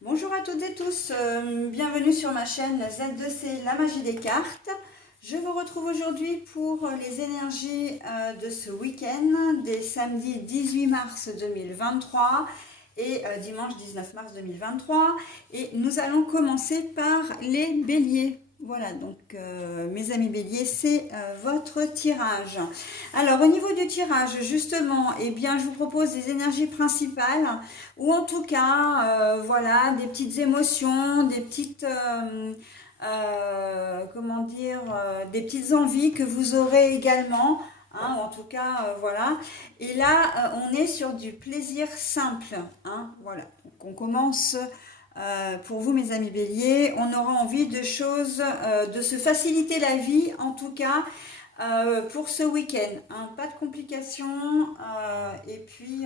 Bonjour à toutes et tous, bienvenue sur ma chaîne Z2C La Magie des Cartes. Je vous retrouve aujourd'hui pour les énergies de ce week-end, des samedis 18 mars 2023 et dimanche 19 mars 2023. Et nous allons commencer par les béliers. Voilà, donc mes amis béliers, c'est votre tirage. Alors au niveau du tirage, justement, eh bien, je vous propose des énergies principales ou en tout cas, voilà, des petites émotions, des petites, comment dire, des petites envies que vous aurez également. Hein, en tout cas, voilà. Et là, on est sur du plaisir simple. Hein, voilà. Donc, on commence pour vous, mes amis béliers. On aura envie de choses, de se faciliter la vie, en tout cas, pour ce week-end. Hein, pas de complications et puis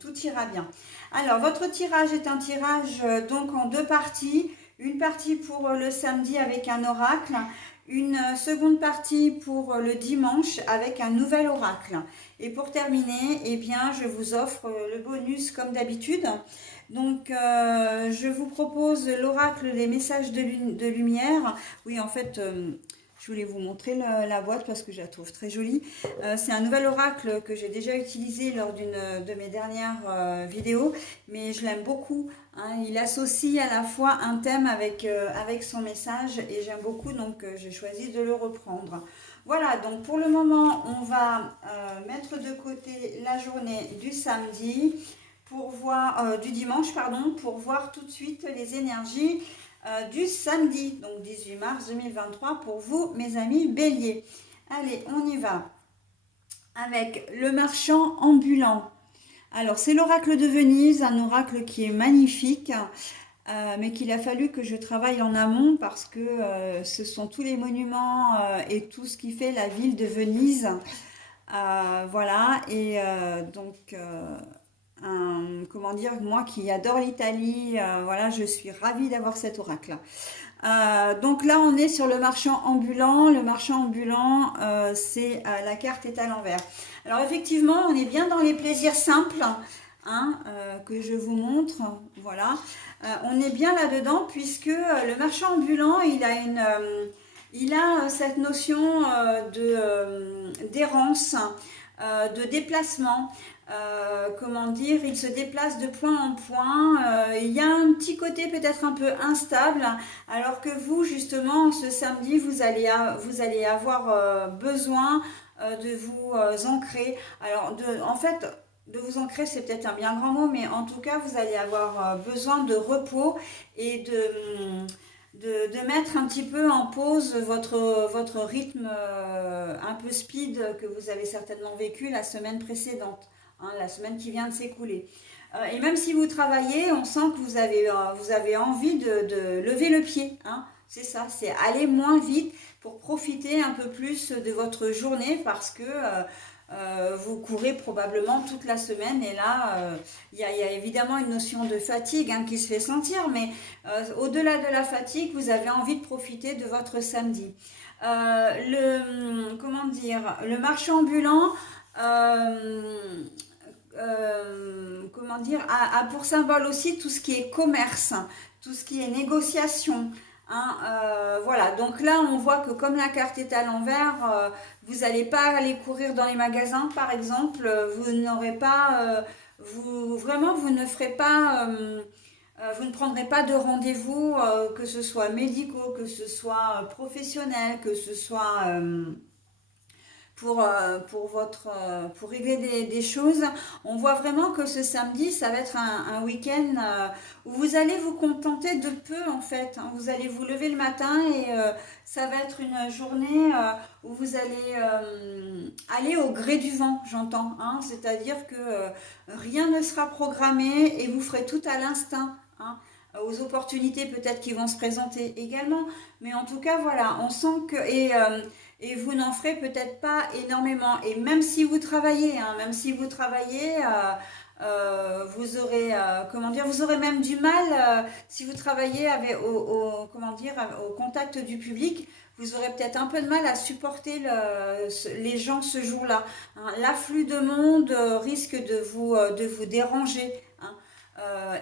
tout ira bien. Alors, votre tirage est un tirage donc en deux parties. Une partie pour le samedi avec un oracle, une seconde partie pour le dimanche avec un nouvel oracle. Et pour terminer, eh bien, je vous offre le bonus comme d'habitude. Donc, je vous propose l'oracle des messages de lumière. Oui, en fait, je voulais vous montrer la boîte parce que je la trouve très jolie. C'est un nouvel oracle que j'ai déjà utilisé lors d'une de mes dernières vidéos, mais je l'aime beaucoup. Hein. Il associe à la fois un thème avec son message et j'aime beaucoup, donc j'ai choisi de le reprendre. Voilà, donc pour le moment, on va mettre de côté la journée du samedi pour voir du dimanche, pardon, pour voir tout de suite les énergies du samedi, donc 18 mars 2023 pour vous, mes amis béliers. Allez, on y va avec le marchand ambulant. Alors, c'est l'oracle de Venise, un oracle qui est magnifique, mais qu'il a fallu que je travaille en amont parce que ce sont tous les monuments et tout ce qui fait la ville de Venise. Voilà, et comment dire, moi qui adore l'Italie, voilà, je suis ravie d'avoir cet oracle. Donc là, on est sur le marchand ambulant. Le marchand ambulant, c'est la carte est à l'envers. Alors effectivement, on est bien dans les plaisirs simples, hein, que je vous montre. Voilà, on est bien là-dedans puisque le marchand ambulant, il a cette notion d'errance, de déplacement. Comment dire, il se déplace de point en point. Il y a un petit côté peut-être un peu instable, alors que vous, justement, ce samedi, vous allez avoir besoin de vous ancrer. Alors, en fait, de vous ancrer, c'est peut-être un bien grand mot, mais en tout cas, vous allez avoir besoin de repos et de mettre un petit peu en pause votre rythme un peu speed que vous avez certainement vécu la semaine précédente. Hein, la semaine qui vient de s'écouler. Et même si vous travaillez, on sent que vous avez envie de lever le pied. Hein. C'est ça, c'est aller moins vite pour profiter un peu plus de votre journée parce que vous courez probablement toute la semaine et là, il y a évidemment une notion de fatigue qui se fait sentir, mais au-delà de la fatigue, vous avez envie de profiter de votre samedi. Comment dire, le marchand ambulant, comment dire, a pour symbole aussi tout ce qui est commerce, tout ce qui est négociation. Hein, voilà, donc là on voit que comme la carte est à l'envers, vous n'allez pas aller courir dans les magasins par exemple, vous n'aurez pas, vous ne ferez pas, vous ne prendrez pas de rendez-vous, que ce soit médicaux, que ce soit professionnels, que ce soit pour régler des choses. On voit vraiment que ce samedi, ça va être un week-end où vous allez vous contenter de peu en fait. Hein. Vous allez vous lever le matin et ça va être une journée où vous allez aller au gré du vent, j'entends. Hein. C'est-à-dire que rien ne sera programmé et vous ferez tout à l'instinct. Hein, aux opportunités peut-être qui vont se présenter également. Mais en tout cas, voilà, on sent que... Et vous n'en ferez peut-être pas énormément. Et même si vous travaillez, vous aurez, comment dire, vous aurez même du mal si vous travaillez comment dire, au contact du public. Vous aurez peut-être un peu de mal à supporter les gens ce jour-là. Hein. L'afflux de monde risque de vous déranger. Hein.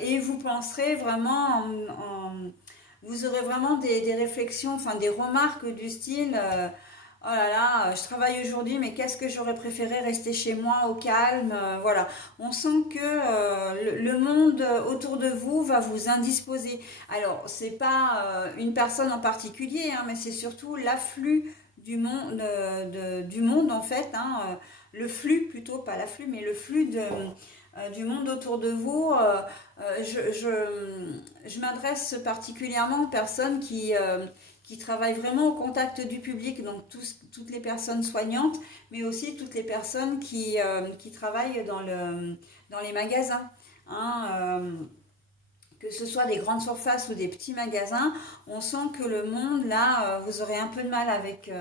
et vous penserez vraiment vous aurez vraiment des réflexions, enfin des remarques du style oh là là, je travaille aujourd'hui, mais qu'est-ce que j'aurais préféré rester chez moi au calme, voilà. On sent que le monde autour de vous va vous indisposer. Alors, c'est pas une personne en particulier, hein, mais c'est surtout l'afflux du monde en fait, hein, le flux plutôt, pas l'afflux, mais le flux du monde autour de vous. Je m'adresse particulièrement aux personnes qui travaillent vraiment au contact du public, donc toutes les personnes soignantes, mais aussi toutes les personnes qui travaillent dans les magasins. Hein, que ce soit des grandes surfaces ou des petits magasins, on sent que le monde, là, vous aurez un peu de mal avec...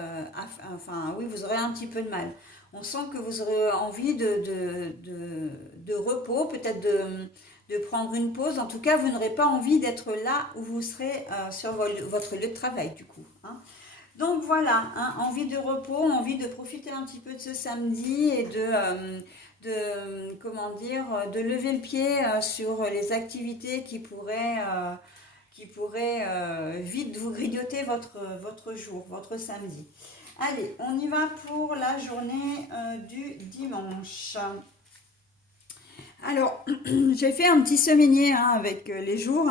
enfin, oui, vous aurez un petit peu de mal. On sent que vous aurez envie de repos, peut-être de prendre une pause. En tout cas, vous n'aurez pas envie d'être là où vous serez sur votre lieu de travail, du coup. Hein. Donc voilà, hein, envie de repos, envie de profiter un petit peu de ce samedi et comment dire, de lever le pied sur les activités qui pourraient vite vous grignoter votre jour, votre samedi. Allez, on y va pour la journée du dimanche. Alors, j'ai fait un petit semainier hein, avec les jours.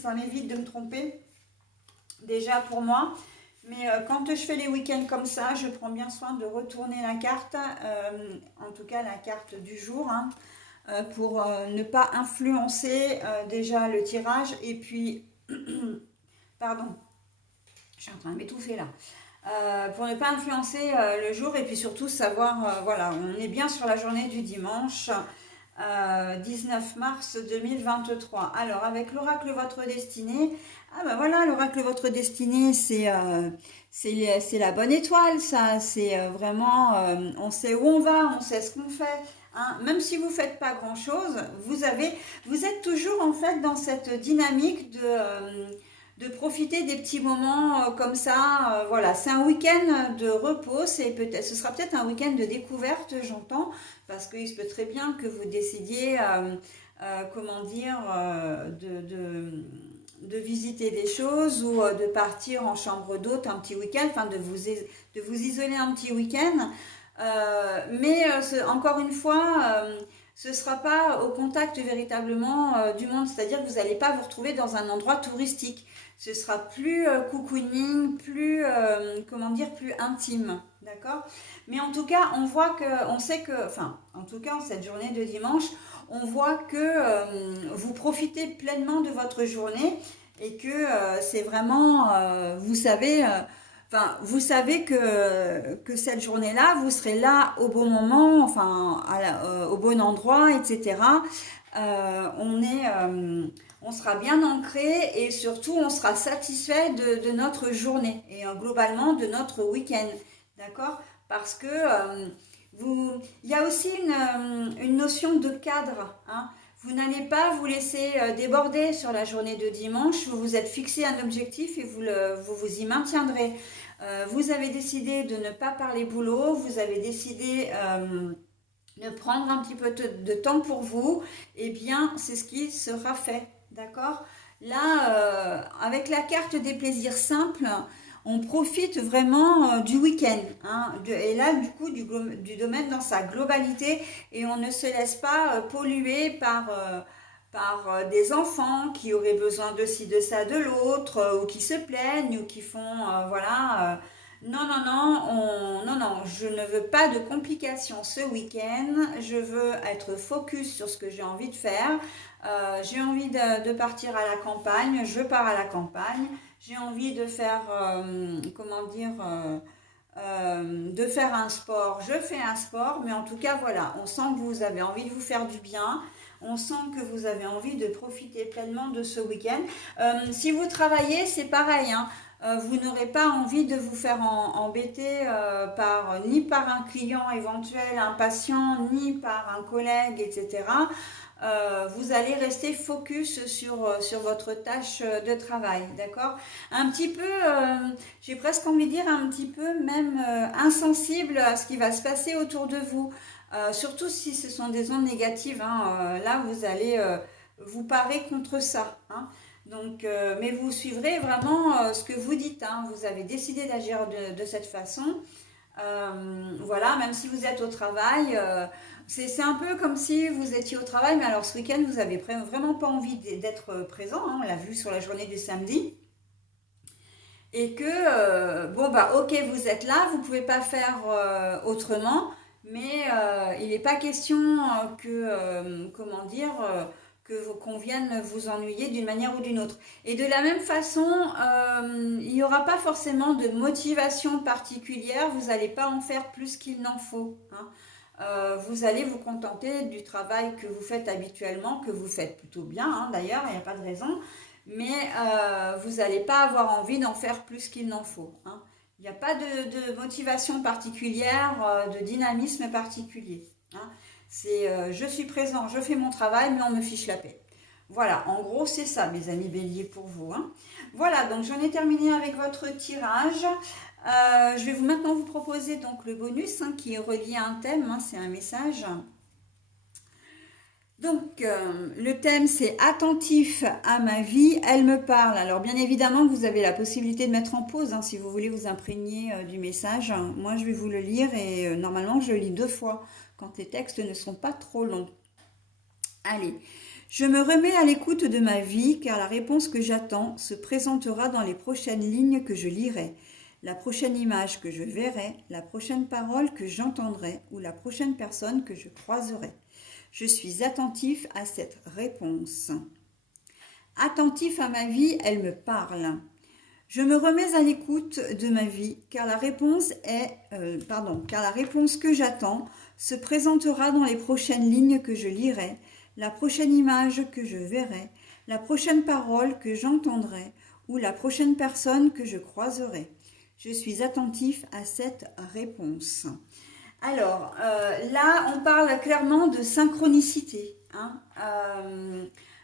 Ça m'évite de me tromper, déjà pour moi. Mais quand je fais les week-ends comme ça, je prends bien soin de retourner la carte, en tout cas la carte du jour, hein, pour ne pas influencer déjà le tirage. Et puis, pardon, je suis en train de m'étouffer là. Pour ne pas influencer le jour et puis surtout savoir, voilà, on est bien sur la journée du dimanche. 19 mars 2023. Alors, avec l'oracle Votre Destinée, ah ben voilà, l'oracle Votre Destinée, c'est la bonne étoile, ça. C'est vraiment, on sait où on va, on sait ce qu'on fait. Hein. Même si vous ne faites pas grand-chose, vous êtes toujours en fait dans cette dynamique de profiter des petits moments comme ça. Voilà, c'est un week-end de repos, ce sera peut-être un week-end de découverte, j'entends, parce qu'il se peut très bien que vous décidiez, comment dire, de visiter des choses ou de partir en chambre d'hôte un petit week-end, enfin de vous isoler un petit week-end. Mais encore une fois, ce ne sera pas au contact véritablement du monde, c'est-à-dire que vous n'allez pas vous retrouver dans un endroit touristique. Ce sera plus cocooning, plus, comment dire, plus intime, d'accord? Mais en tout cas, on sait que, enfin, en tout cas, en cette journée de dimanche, on voit que vous profitez pleinement de votre journée et que c'est vraiment, vous savez que cette journée-là, vous serez là au bon moment, enfin, au bon endroit, etc. On sera bien ancré et surtout, on sera satisfait de notre journée et globalement de notre week-end, d'accord? Parce que il y a aussi une notion de cadre, hein. Vous n'allez pas vous laisser déborder sur la journée de dimanche, vous vous êtes fixé un objectif et vous y maintiendrez. Vous avez décidé de ne pas parler boulot, vous avez décidé de prendre un petit peu de temps pour vous, eh bien c'est ce qui sera fait, d'accord? Là, avec la carte des plaisirs simples, on profite vraiment du week-end, hein, et là du coup du domaine dans sa globalité, et on ne se laisse pas polluer par des enfants qui auraient besoin de ci, de ça, de l'autre, ou qui se plaignent, ou qui font, voilà. Non, non, non, non, non, je ne veux pas de complications ce week-end. Je veux être focus sur ce que j'ai envie de faire. J'ai envie de partir à la campagne, je pars à la campagne. J'ai envie de faire, comment dire, de faire un sport, je fais un sport. Mais en tout cas, voilà, on sent que vous avez envie de vous faire du bien. On sent que vous avez envie de profiter pleinement de ce week-end. Si vous travaillez, c'est pareil, hein. Vous n'aurez pas envie de vous faire embêter ni par un client éventuel, un patient, ni par un collègue, etc. Vous allez rester focus sur votre tâche de travail, d'accord? Un petit peu, j'ai presque envie de dire un petit peu même insensible à ce qui va se passer autour de vous. Surtout si ce sont des ondes négatives, hein, là vous allez vous parez contre ça, hein. Donc, mais vous suivrez vraiment ce que vous dites, hein. Vous avez décidé d'agir de cette façon. Voilà, même si vous êtes au travail, c'est un peu comme si vous étiez au travail, mais alors ce week-end, vous avez vraiment pas envie d'être présent, hein, on l'a vu sur la journée du samedi, et que, bon, bah, ok, vous êtes là, vous pouvez pas faire autrement, mais il n'est pas question comment dire, qu'on vienne vous ennuyer d'une manière ou d'une autre. Et de la même façon, il n'y aura pas forcément de motivation particulière, vous n'allez pas en faire plus qu'il n'en faut, hein. Vous allez vous contenter du travail que vous faites habituellement, que vous faites plutôt bien, hein, d'ailleurs, il n'y a pas de raison, mais vous n'allez pas avoir envie d'en faire plus qu'il n'en faut, hein. Il n'y a pas de motivation particulière, de dynamisme particulier, hein. C'est je suis présent, je fais mon travail, mais on me fiche la paix. Voilà, en gros, c'est ça, mes amis béliers, pour vous, hein. Voilà, donc j'en ai terminé avec votre tirage. Je vais maintenant vous proposer donc le bonus, hein, qui est relié à un thème, hein, c'est un message. Donc, le thème, c'est attentif à ma vie, elle me parle. Alors, bien évidemment, vous avez la possibilité de mettre en pause, hein, si vous voulez vous imprégner du message. Moi, je vais vous le lire et normalement, je le lis 2 fois quand les textes ne sont pas trop longs. Allez, je me remets à l'écoute de ma vie car la réponse que j'attends se présentera dans les prochaines lignes que je lirai, la prochaine image que je verrai, la prochaine parole que j'entendrai ou la prochaine personne que je croiserai. Je suis attentif à cette réponse. Attentif à ma vie, elle me parle. Je me remets à l'écoute de ma vie car la réponse que j'attends se présentera dans les prochaines lignes que je lirai, la prochaine image que je verrai, la prochaine parole que j'entendrai ou la prochaine personne que je croiserai. Je suis attentif à cette réponse. Alors, là, on parle clairement de synchronicité, hein.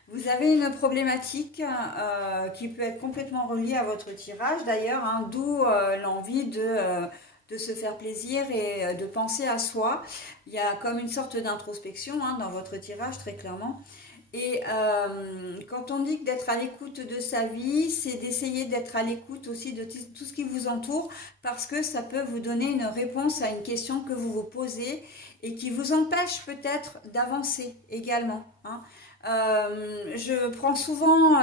Vous avez une problématique qui peut être complètement reliée à votre tirage, d'ailleurs, hein, d'où l'envie de se faire plaisir et de penser à soi. Il y a comme une sorte d'introspection, hein, dans votre tirage, très clairement. Et quand on dit que d'être à l'écoute de sa vie, c'est d'essayer d'être à l'écoute aussi de tout ce qui vous entoure, parce que ça peut vous donner une réponse à une question que vous vous posez et qui vous empêche peut-être d'avancer également, hein. Je prends souvent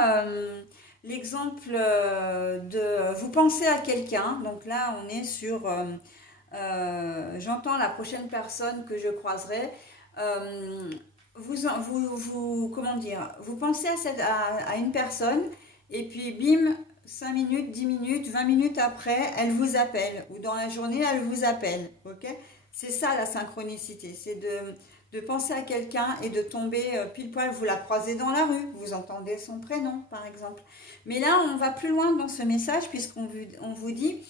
l'exemple de vous pensez à quelqu'un, donc là on est sur j'entends la prochaine personne que je croiserai. Euh, comment dire, vous pensez à une personne et puis bim, 5 minutes, 10 minutes, 20 minutes après, elle vous appelle ou dans la journée, elle vous appelle. Ok? C'est ça la synchronicité, c'est de penser à quelqu'un et de tomber pile poil, vous la croisez dans la rue, vous entendez son prénom par exemple. Mais là, on va plus loin dans ce message puisqu'on vous dit,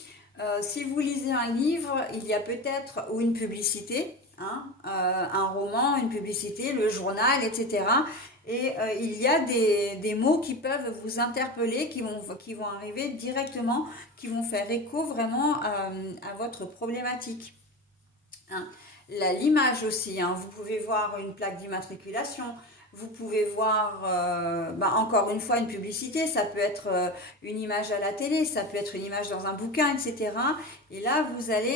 si vous lisez un livre, il y a peut-être ou une publicité, hein, un roman, une publicité, le journal, etc. Et il y a des mots qui peuvent vous interpeller, qui vont arriver directement, qui vont faire écho vraiment à votre problématique, hein. L'image aussi, hein, vous pouvez voir une plaque d'immatriculation, vous pouvez voir encore une fois une publicité, ça peut être une image à la télé, ça peut être une image dans un bouquin, etc. Et là,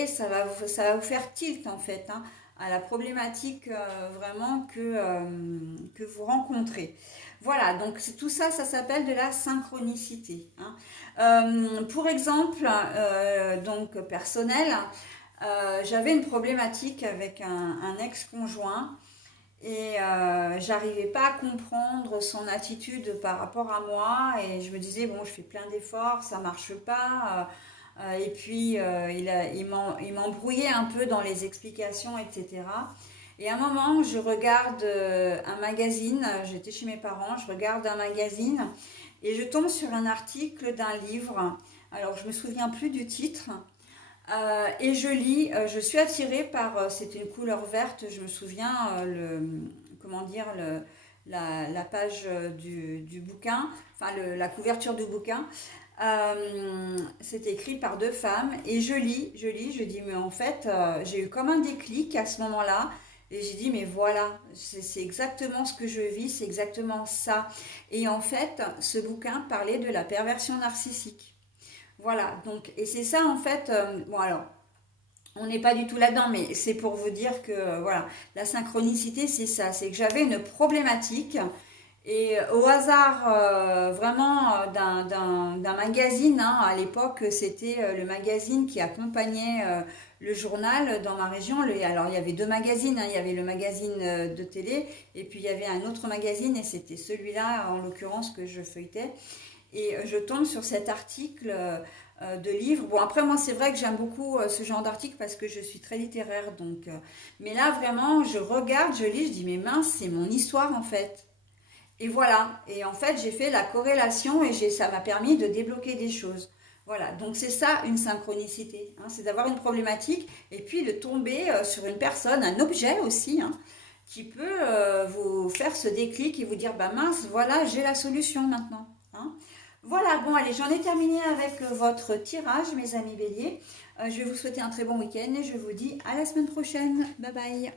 ça va vous faire tilt en fait, hein, à la problématique vraiment que vous rencontrez. Voilà, donc tout ça, ça s'appelle de la synchronicité, hein. Pour exemple, donc personnel, j'avais une problématique avec un ex-conjoint et j'arrivais pas à comprendre son attitude par rapport à moi et je me disais bon je fais plein d'efforts, ça marche pas, et puis il m'embrouillait un peu dans les explications, etc. Et à un moment je regarde un magazine, j'étais chez mes parents, je regarde un magazine et je tombe sur un article d'un livre, alors je me souviens plus du titre. Et je lis, je suis attirée par, c'est une couleur verte, je me souviens, la page du bouquin, enfin la couverture du bouquin, c'est écrit par 2 femmes, et je lis, je dis, mais en fait, j'ai eu comme un déclic à ce moment-là, Et j'ai dit, mais voilà, c'est exactement ce que je vis, c'est exactement ça. Et en fait, ce bouquin parlait de la perversion narcissique. Voilà, donc, et c'est ça en fait, bon alors, on n'est pas du tout là-dedans, mais c'est pour vous dire que, voilà, la synchronicité, c'est ça, c'est que j'avais une problématique et au hasard, vraiment, d'un magazine, hein, à l'époque, c'était le magazine qui accompagnait le journal dans ma région. Alors, il y avait deux magazines, hein, il y avait le magazine de télé, et puis il y avait un autre magazine, et c'était celui-là, en l'occurrence, que je feuilletais. Et je tombe sur cet article de livre. Bon, après, moi, c'est vrai que j'aime beaucoup ce genre d'article parce que je suis très littéraire. Donc, mais là, vraiment, je regarde, je lis, je dis, mais mince, c'est mon histoire en fait. Et voilà. Et en fait, j'ai fait la corrélation et ça m'a permis de débloquer des choses. Voilà. Donc, c'est ça une synchronicité, hein, c'est d'avoir une problématique et puis de tomber sur une personne, un objet aussi, hein, qui peut vous faire ce déclic et vous dire, bah mince, voilà, j'ai la solution maintenant, hein. Voilà, bon, allez, j'en ai terminé avec votre tirage, mes amis béliers. Je vais vous souhaiter un très bon week-end et je vous dis à la semaine prochaine. Bye bye.